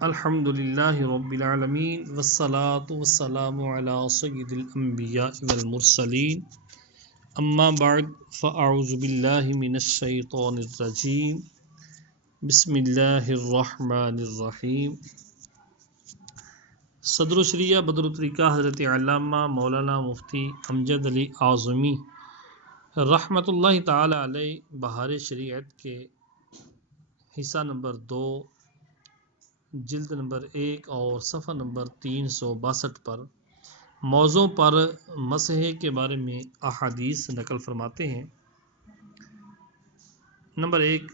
الحمد للہ رب العالمین والصلاة والسلام علی سید الانبیاء والمرسلین اما بعد فاعوذ باللہ من الشیطان الرجیم بسم اللہ الرحمن الرحیم۔ صدر الشریعہ بدر الطریقہ حضرت علامہ مولانا مفتی امجد علی اعظمی رحمۃ اللہ تعالی علیہ بہار شریعت کے حصہ نمبر 2 جلد نمبر 1 اور صفحہ نمبر 362 پر موضوع پر مسح کے بارے میں احادیث نقل فرماتے ہیں۔ نمبر 1،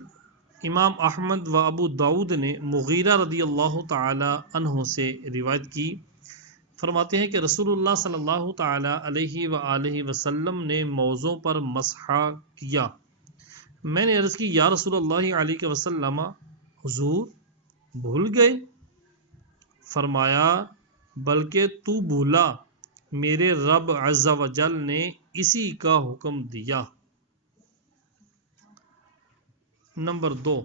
امام احمد و ابو داود نے مغیرہ رضی اللہ تعالی عنہ سے روایت کی، فرماتے ہیں کہ رسول اللہ صلی اللہ تعالی علیہ وآلہ وسلم نے موضوع پر مسح کیا۔ میں نے عرض کی، یا رسول اللہ علیہ وسلم، حضور بھول گئے؟ فرمایا، بلکہ تو بھولا، میرے رب عز و جل نے اسی کا حکم دیا۔ نمبر 2،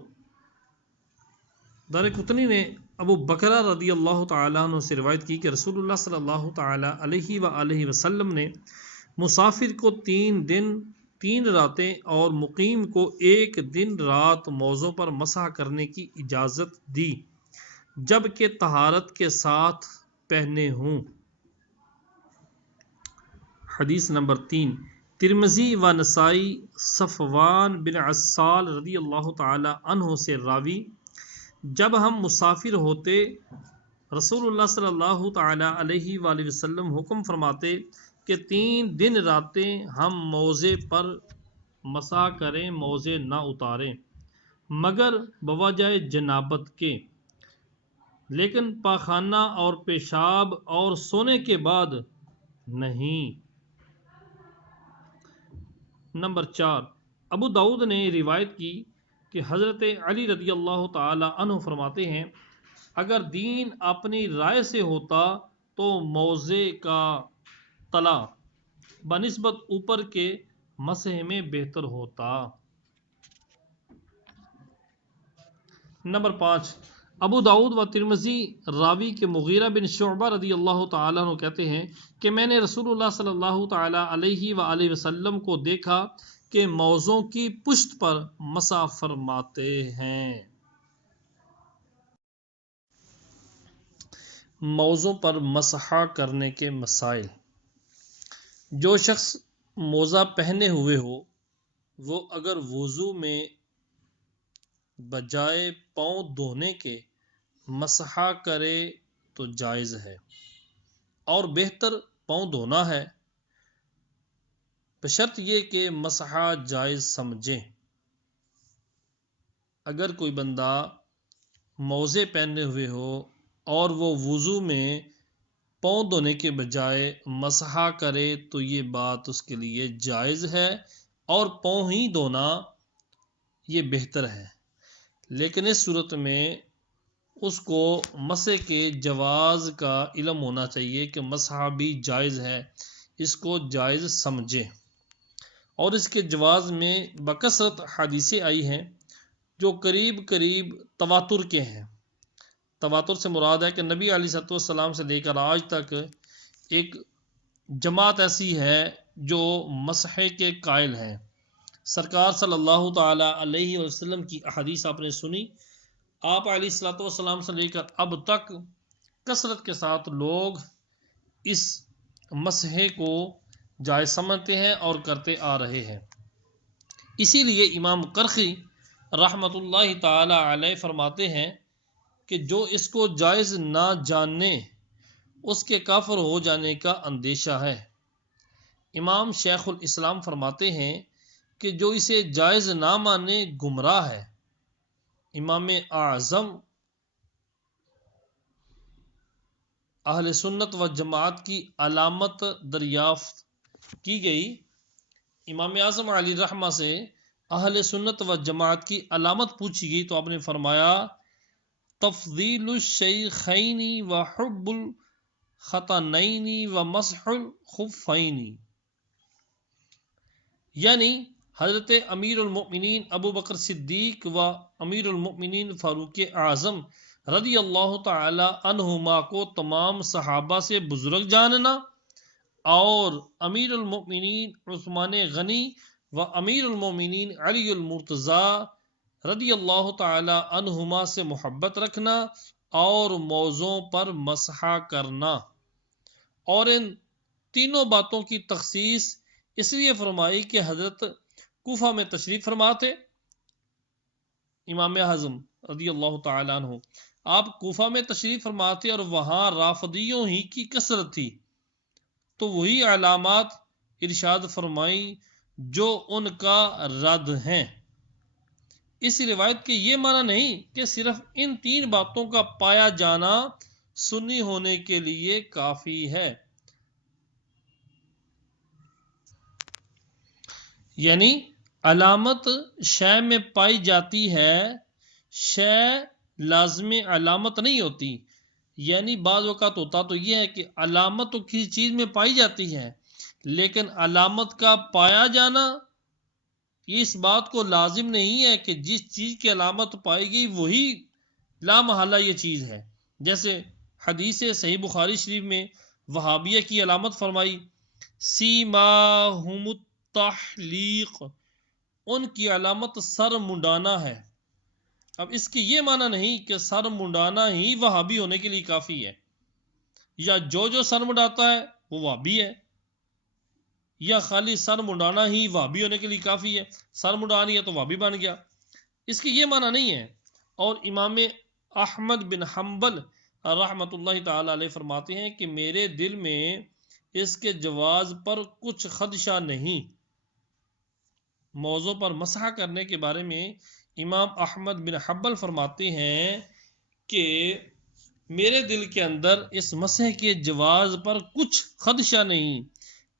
دارقطنی نے ابو بکرہ رضی اللہ تعالیٰ عنہ سے روایت کی کہ رسول اللہ صلی اللہ تعالیٰ علیہ وآلہ وسلم نے مسافر کو 3 دن 3 راتیں اور مقیم کو 1 دن رات موضوع پر مسح کرنے کی اجازت دی، جبکہ طہارت کے ساتھ پہنے ہوں۔ حدیث نمبر 3، ترمذی و نسائی صفوان بن عسال رضی اللہ تعالی عنہ سے راوی، جب ہم مسافر ہوتے رسول اللہ صلی اللہ تعالی علیہ وآلہ وسلم حکم فرماتے کہ 3 دن راتیں ہم موضع پر مسح کریں، موضع نہ اتاریں مگر بوجہ جنابت کے، لیکن پاخانہ اور پیشاب اور سونے کے بعد نہیں۔ نمبر 4، ابو داود نے روایت کی کہ حضرت علی رضی اللہ تعالی عنہ فرماتے ہیں، اگر دین اپنی رائے سے ہوتا تو موضع کا تلا بنسبت اوپر کے مسح میں بہتر ہوتا۔ نمبر 5، ابو داود و ترمذی راوی کے مغیرہ بن شعبہ رضی اللہ تعالیٰ عنہ کہتے ہیں کہ میں نے رسول اللہ صلی اللہ تعالیٰ علیہ وآلہ وسلم کو دیکھا کہ موضوع کی پشت پر مسح فرماتے ہیں۔ موضوع پر مسح کرنے کے مسائل۔ جو شخص موزہ پہنے ہوئے ہو وہ اگر وضو میں بجائے پاؤں دھونے کے مسح کرے تو جائز ہے، اور بہتر پاؤں دھونا ہے، بشرط یہ کہ مسح جائز سمجھیں۔ اگر کوئی بندہ موزے پہنے ہوئے ہو اور وہ وضو میں پاؤں دھونے کے بجائے مسح کرے تو یہ بات اس کے لیے جائز ہے، اور پاؤں ہی دھونا یہ بہتر ہے، لیکن اس صورت میں اس کو مسح کے جواز کا علم ہونا چاہیے کہ مسح بھی جائز ہے، اس کو جائز سمجھے۔ اور اس کے جواز میں بکثرت حدیثیں آئی ہیں جو قریب تواتر کے ہیں۔ تواتر سے مراد ہے کہ نبی علیہ السلام سے لے کر آج تک ایک جماعت ایسی ہے جو مسح کے قائل ہیں۔ سرکار صلی اللہ تعالی علیہ وسلم کی احادیث آپ نے سنی، آپ علیہ السلام سے لے کر اب تک کثرت کے ساتھ لوگ اس مسح کو جائز سمجھتے ہیں اور کرتے آ رہے ہیں۔ اسی لیے امام کرخی رحمۃ اللہ تعالی علیہ فرماتے ہیں کہ جو اس کو جائز نہ جانے اس کے کافر ہو جانے کا اندیشہ ہے۔ امام شیخ الاسلام فرماتے ہیں کہ جو اسے جائز نہ مانے گمراہ ہے۔ امام اعظم اہل سنت و جماعت کی علامت دریافت کی گئی۔ امام اعظم علی رحمہ سے اہل سنت و جماعت کی علامت پوچھی گئی تو آپ نے فرمایا، تفضیل الشیخین و حب الختنین و مسح الخفین، یعنی حضرت امیر المؤمنین ابو بکر صدیق و امیر المؤمنین فاروق اعظم رضی اللہ تعالی عنہما کو تمام صحابہ سے بزرگ جاننا اور امیر المؤمنین عثمان غنی و امیر المؤمنین علی المرتضی رضی اللہ تعالی عنہما سے محبت رکھنا اور موضوع پر مسح کرنا. اور ان تینوں باتوں کی تخصیص اس لیے فرمائی کہ حضرت کوفہ میں تشریف فرما تھے. امام اعظم رضی اللہ تعالیٰ عنہ آپ کوفہ میں تشریف فرما تھے اور وہاں رافضیوں ہی کی کثرت تھی، تو وہی علامات ارشاد فرمائی جو ان کا رد ہیں. اس روایت کے یہ معنی نہیں کہ صرف ان تین باتوں کا پایا جانا سنی ہونے کے لیے کافی ہے، یعنی علامت شے میں پائی جاتی ہے، شے لازم علامت نہیں ہوتی. یعنی بعض اوقات ہوتا تو یہ ہے کہ علامت تو کسی چیز میں پائی جاتی ہے، لیکن علامت کا پایا جانا یہ اس بات کو لازم نہیں ہے کہ جس چیز کی علامت پائی گئی وہی لا محالہ یہ چیز ہے. جیسے حدیث صحیح بخاری شریف میں وہابیہ کی علامت فرمائی سیماہم التحلیق، ان کی علامت سر منڈانا ہے. اب اس کی یہ معنی نہیں کہ سر منڈانا ہی وہابی ہونے کے لیے کافی ہے، یا جو سر منڈاتا ہے وہ وہابی ہے، یا خالی سر منڈانا ہی وہابی ہونے کے لیے کافی ہے، سر منڈانی ہے تو وہابی بن گیا. اس کی یہ معنی نہیں ہے. اور امام احمد بن حنبل رحمۃ اللہ تعالی علیہ فرماتے ہیں کہ میرے دل میں اس کے جواز پر کچھ خدشہ نہیں. موضوع پر مسح کرنے کے بارے میں امام احمد بن حنبل فرماتے ہیں کہ میرے دل کے اندر اس مسح کے جواز پر کچھ خدشہ نہیں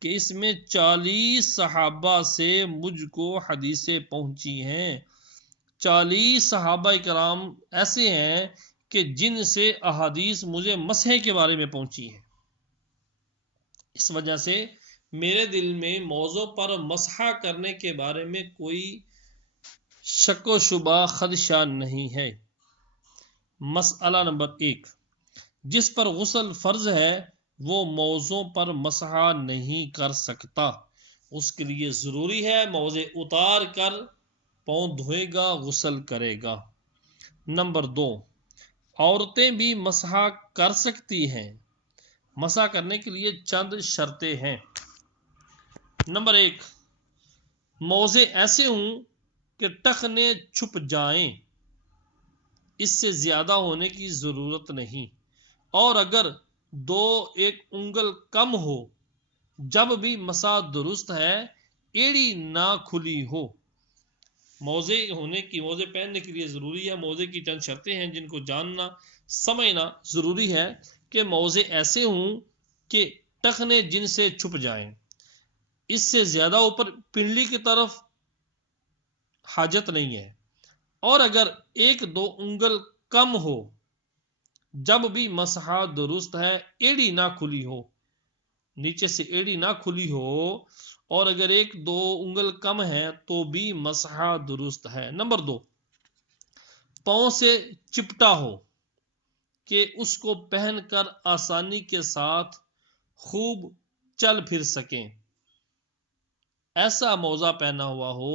کہ اس میں 40 صحابہ سے مجھ کو حدیثیں پہنچی ہیں. 40 صحابہ کرام ایسے ہیں کہ جن سے احادیث مجھے مسح کے بارے میں پہنچی ہیں. اس وجہ سے میرے دل میں موضوع پر مسح کرنے کے بارے میں کوئی شک و شبہ خدشہ نہیں ہے. مسئلہ نمبر 1، جس پر غسل فرض ہے وہ موضوع پر مسح نہیں کر سکتا، اس کے لیے ضروری ہے موضع اتار کر پاؤں دھوئے گا، غسل کرے گا. نمبر 2، عورتیں بھی مسح کر سکتی ہیں. مسح کرنے کے لیے چند شرطیں ہیں. نمبر 1، موضع ایسے ہوں کہ ٹخنے چھپ جائیں، اس سے زیادہ ہونے کی ضرورت نہیں. اور اگر 1 انگل کم ہو جب بھی مسح درست ہے، ایڑی نہ کھلی ہو. موضع پہننے کے لیے ضروری ہے. موضع کی چند شرطیں ہیں جن کو جاننا سمجھنا ضروری ہے کہ موضع ایسے ہوں کہ ٹخنے جن سے چھپ جائیں، اس سے زیادہ اوپر پنڈلی کی طرف حاجت نہیں ہے. اور اگر 1-2 انگل کم ہو جب بھی مسح درست ہے، ایڑی نہ کھلی ہو، نیچے سے ایڑی نہ کھلی ہو، اور اگر 1-2 انگل کم ہے تو بھی مسح درست ہے. نمبر 2، پاؤں سے چپٹا ہو کہ اس کو پہن کر آسانی کے ساتھ خوب چل پھر سکیں. ایسا موزہ پہنا ہوا ہو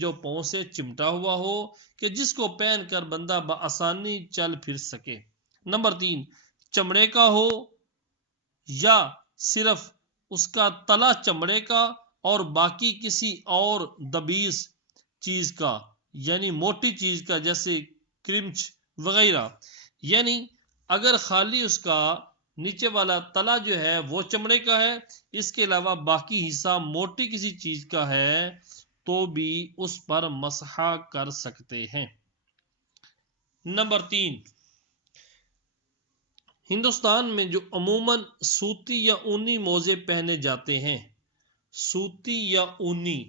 جو پاؤں سے چمٹا ہوا ہو کہ جس کو پہن کر بندہ بآسانی چل پھر سکے. نمبر 3، چمڑے کا ہو یا صرف اس کا تلا چمڑے کا اور باقی کسی اور دبیس چیز کا، یعنی موٹی چیز کا، جیسے کرمچ وغیرہ. یعنی اگر خالی اس کا نیچے والا تلا جو ہے وہ چمڑے کا ہے، اس کے علاوہ باقی حصہ موٹی کسی چیز کا ہے، تو بھی اس پر مسح کر سکتے ہیں. نمبر 3، ہندوستان میں جو عموماً سوتی یا اونی موزے پہنے جاتے ہیں، سوتی یا اونی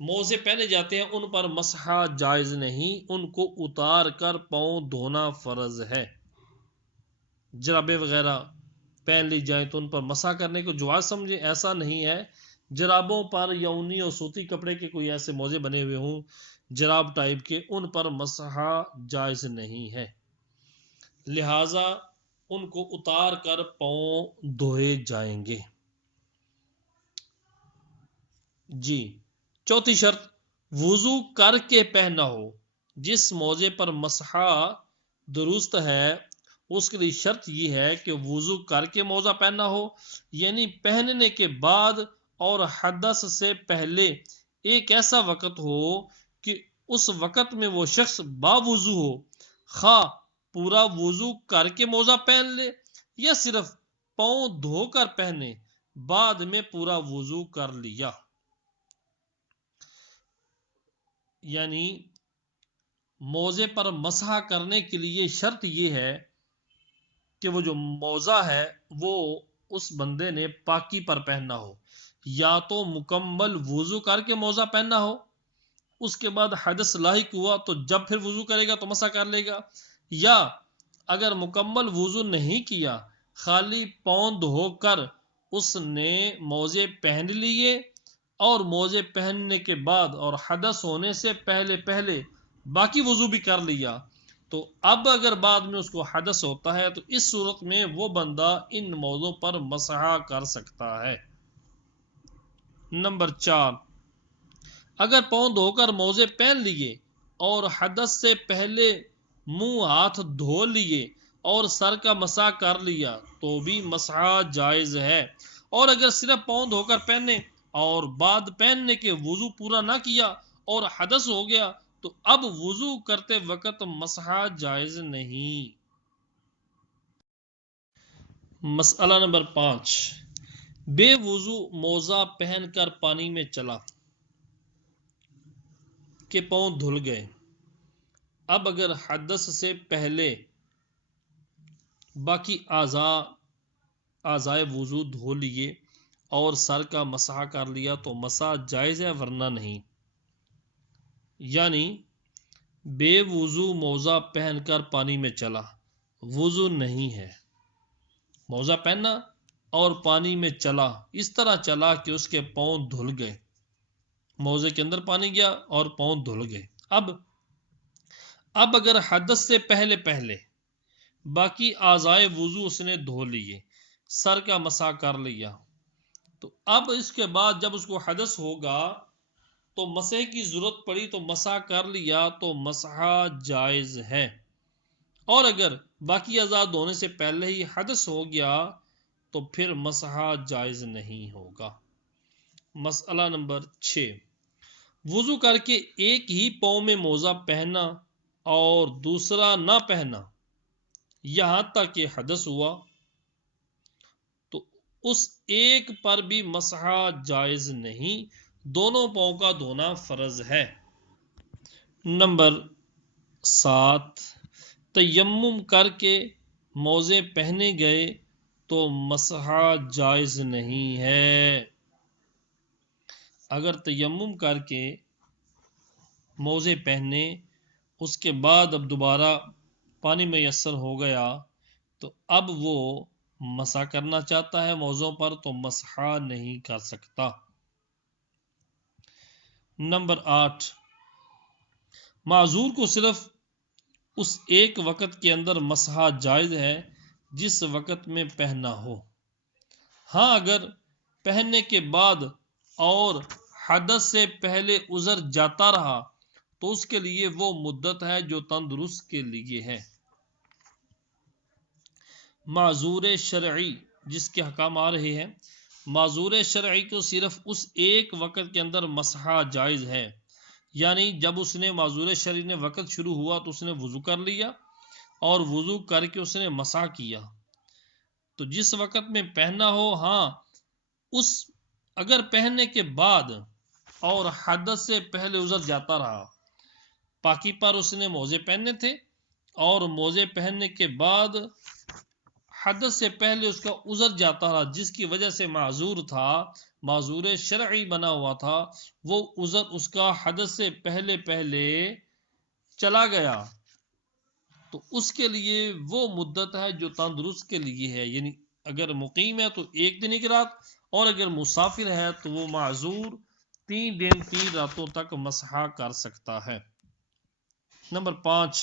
موزے پہنے جاتے ہیں، ان پر مسح جائز نہیں، ان کو اتار کر پاؤں دھونا فرض ہے. جرابے وغیرہ پہن لی جائیں تو ان پر مسح کرنے کو جواز سمجھیں، ایسا نہیں ہے. جرابوں پر یا اونی اور سوتی کپڑے کے کوئی ایسے موزے بنے ہوئے ہوں جراب ٹائپ کے، ان پر مسح جائز نہیں ہے. لہذا ان کو اتار کر پاؤں دھوئے جائیں گے۔ جی، چوتھی شرط، وضو کر کے پہنا ہو۔ جس موزے پر مسحا درست ہے اس کے لیے شرط یہ ہے کہ وضو کر کے موزہ پہننا ہو، یعنی پہننے کے بعد اور حدث سے پہلے ایک ایسا وقت ہو کہ اس وقت میں وہ شخص باوضو ہو، خواہ پورا وضو کر کے موزہ پہن لے یا صرف پاؤں دھو کر پہنے، بعد میں پورا وضو کر لیا۔ یعنی موزے پر مسح کرنے کے لیے شرط یہ ہے کہ وہ جو موزہ ہے وہ اس بندے نے پاکی پر پہننا ہو، یا تو مکمل وضو کر کے موزہ پہننا ہو، اس کے بعد حدث لاحق ہوا تو جب پھر وضو کرے گا تو مسح کر لے گا، یا اگر مکمل وضو نہیں کیا، خالی پاؤں دھو کر اس نے موزے پہن لیے اور موزے پہننے کے بعد اور حدث ہونے سے پہلے باقی وضو بھی کر لیا، تو اب اگر بعد میں اس کو حدث ہوتا ہے تو اس صورت میں وہ بندہ ان موضوع پر مسح کر سکتا ہے۔ نمبر 4، اگر پاؤں دھو کر موزے پہن لیے اور حدث سے پہلے منہ ہاتھ دھو لیے اور سر کا مسح کر لیا تو بھی مسح جائز ہے، اور اگر صرف پاؤں دھو کر پہنے اور بعد پہننے کے وضو پورا نہ کیا اور حدث ہو گیا تو اب وضو کرتے وقت مسح جائز نہیں۔ مسئلہ نمبر 5، بے وضو موزہ پہن کر پانی میں چلا کہ پاؤں دھل گئے، اب اگر حدث سے پہلے باقی اعضائے وضو دھو لیے اور سر کا مسح کر لیا تو مسح جائز ہے ورنہ نہیں۔ یعنی بے وضو موزہ پہن کر پانی میں چلا، وضو نہیں ہے، موزہ پہنا اور پانی میں چلا، اس طرح چلا کہ اس کے پاؤں دھل گئے، موزے کے اندر پانی گیا اور پاؤں دھل گئے۔ اب اگر حدث سے پہلے باقی اعضائے وضو اس نے دھو لیے، سر کا مسح کر لیا، تو اب اس کے بعد جب اس کو حدث ہوگا تو مسح کی ضرورت پڑی تو مسح کر لیا تو مسح جائز ہے، اور اگر باقی اعضاء دھونے سے پہلے ہی حدث ہو گیا تو پھر مسح جائز نہیں ہوگا۔ مسئلہ نمبر 6، وضو کر کے ایک ہی پاؤں میں موزہ پہنا اور دوسرا نہ پہنا یہاں تک کہ حدث ہوا تو اس ایک پر بھی مسح جائز نہیں، دونوں پاؤں کا دھونا فرض ہے۔ نمبر 7، تیمم کر کے موزے پہنے گئے تو مسح جائز نہیں ہے۔ اگر تیمم کر کے موزے پہنے، اس کے بعد اب دوبارہ پانی میسر ہو گیا تو اب وہ مسح کرنا چاہتا ہے موزوں پر تو مسح نہیں کر سکتا۔ نمبر 8، معذور کو صرف اس ایک وقت کے اندر مسح جائز ہے جس وقت میں پہنا ہو، ہاں اگر پہننے کے بعد اور حدث سے پہلے عذر جاتا رہا تو اس کے لیے وہ مدت ہے جو تندرست کے لیے ہے۔ معذور شرعی جس کے حکام آ رہے ہیں، معذور شرعی کو صرف اس ایک وقت کے اندر مسح جائز ہے، یعنی جب اس نے معذور شرعی نے وقت شروع ہوا تو اس نے وضو کر لیا اور وضو کر کے اس نے مسح کیا، تو جس وقت میں پہنا ہو، ہاں اس اگر پہننے کے بعد اور حدث سے پہلے عذر جاتا رہا، پاکی پر اس نے موزے پہننے تھے اور موزے پہننے کے بعد حدث سے پہلے اس کا عذر جاتا رہا جس کی وجہ سے معذور تھا، معذور شرعی بنا ہوا تھا، وہ عذر اس کا حدث سے پہلے چلا گیا تو اس کے لیے وہ مدت ہے جو تندرست کے لیے ہے، یعنی اگر مقیم ہے تو ایک دن کی رات، اور اگر مسافر ہے تو وہ معذور 3 دن کی راتوں تک مسح کر سکتا ہے۔ نمبر 5،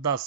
10,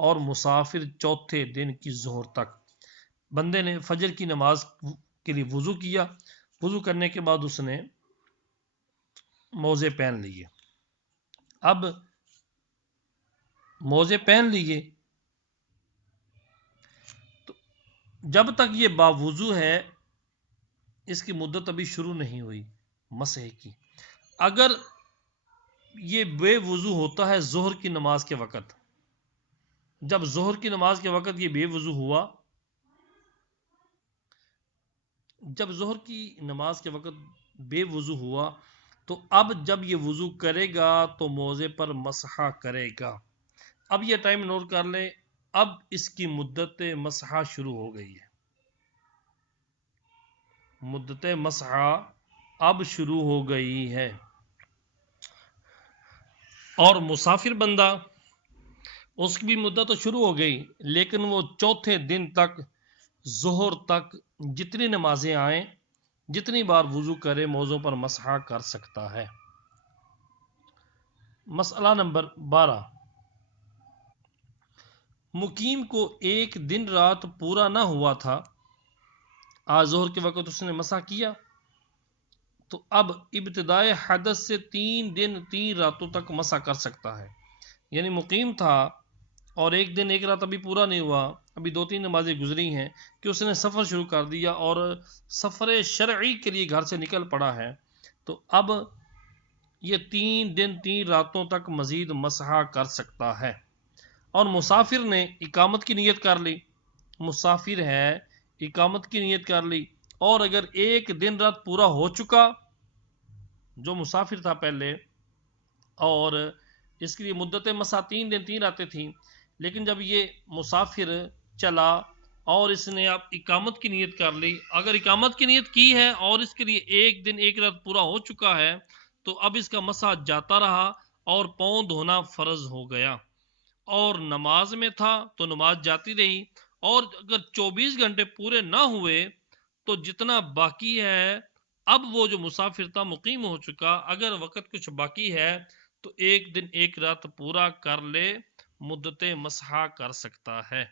اور مسافر چوتھے دن کی ظہر تک۔ بندے نے فجر کی نماز کے لیے وضو کیا، وضو کرنے کے بعد اس نے موزے پہن لیے۔ اب موزے پہن لیے تو جب تک یہ باوضو ہے اس کی مدت ابھی شروع نہیں ہوئی مسح کی۔ اگر یہ بے وضو ہوتا ہے ظہر کی نماز کے وقت، جب ظہر کی نماز کے وقت یہ بے وضو ہوا، جب ظہر کی نماز کے وقت بے وضو ہوا تو اب جب یہ وضو کرے گا تو موزے پر مسح کرے گا۔ اب یہ ٹائم نوٹ کر لیں، اب اس کی مدت مسح شروع ہو گئی ہے، مدت مسح اب شروع ہو گئی ہے۔ اور مسافر بندہ اس کی بھی مدت تو شروع ہو گئی، لیکن وہ چوتھے دن تک ظہر تک جتنی نمازیں آئیں، جتنی بار وضو کرے موزوں پر مسح کر سکتا ہے۔ مسئلہ نمبر 12، مقیم کو ایک دن رات پورا نہ ہوا تھا، آج ظہر کے وقت اس نے مسح کیا، تو اب ابتدائے حدث سے 3 دن 3 راتوں تک مسح کر سکتا ہے۔ یعنی مقیم تھا اور ایک دن ایک رات ابھی پورا نہیں ہوا، ابھی 2-3 نمازیں گزری ہیں کہ اس نے سفر شروع کر دیا اور سفر شرعی کے لیے گھر سے نکل پڑا ہے، تو اب یہ 3 دن 3 راتوں تک مزید مسح کر سکتا ہے۔ اور مسافر نے اقامت کی نیت کر لی، مسافر ہے اقامت کی نیت کر لی، اور اگر ایک دن رات پورا ہو چکا جو مسافر تھا پہلے، اور اس کے لیے مدت مسح 3 دن 3 راتیں تھیں، لیکن جب یہ مسافر چلا اور اس نے اب اقامت کی نیت کر لی، اگر اقامت کی نیت کی ہے اور اس کے لیے ایک دن ایک رات پورا ہو چکا ہے تو اب اس کا مسح جاتا رہا اور پاؤں دھونا فرض ہو گیا، اور نماز میں تھا تو نماز جاتی رہی، اور اگر 24 گھنٹے پورے نہ ہوئے تو جتنا باقی ہے، اب وہ جو مسافر تھا مقیم ہو چکا، اگر وقت کچھ باقی ہے تو ایک دن ایک رات پورا کر لے، مدت مسح کر سکتا ہے۔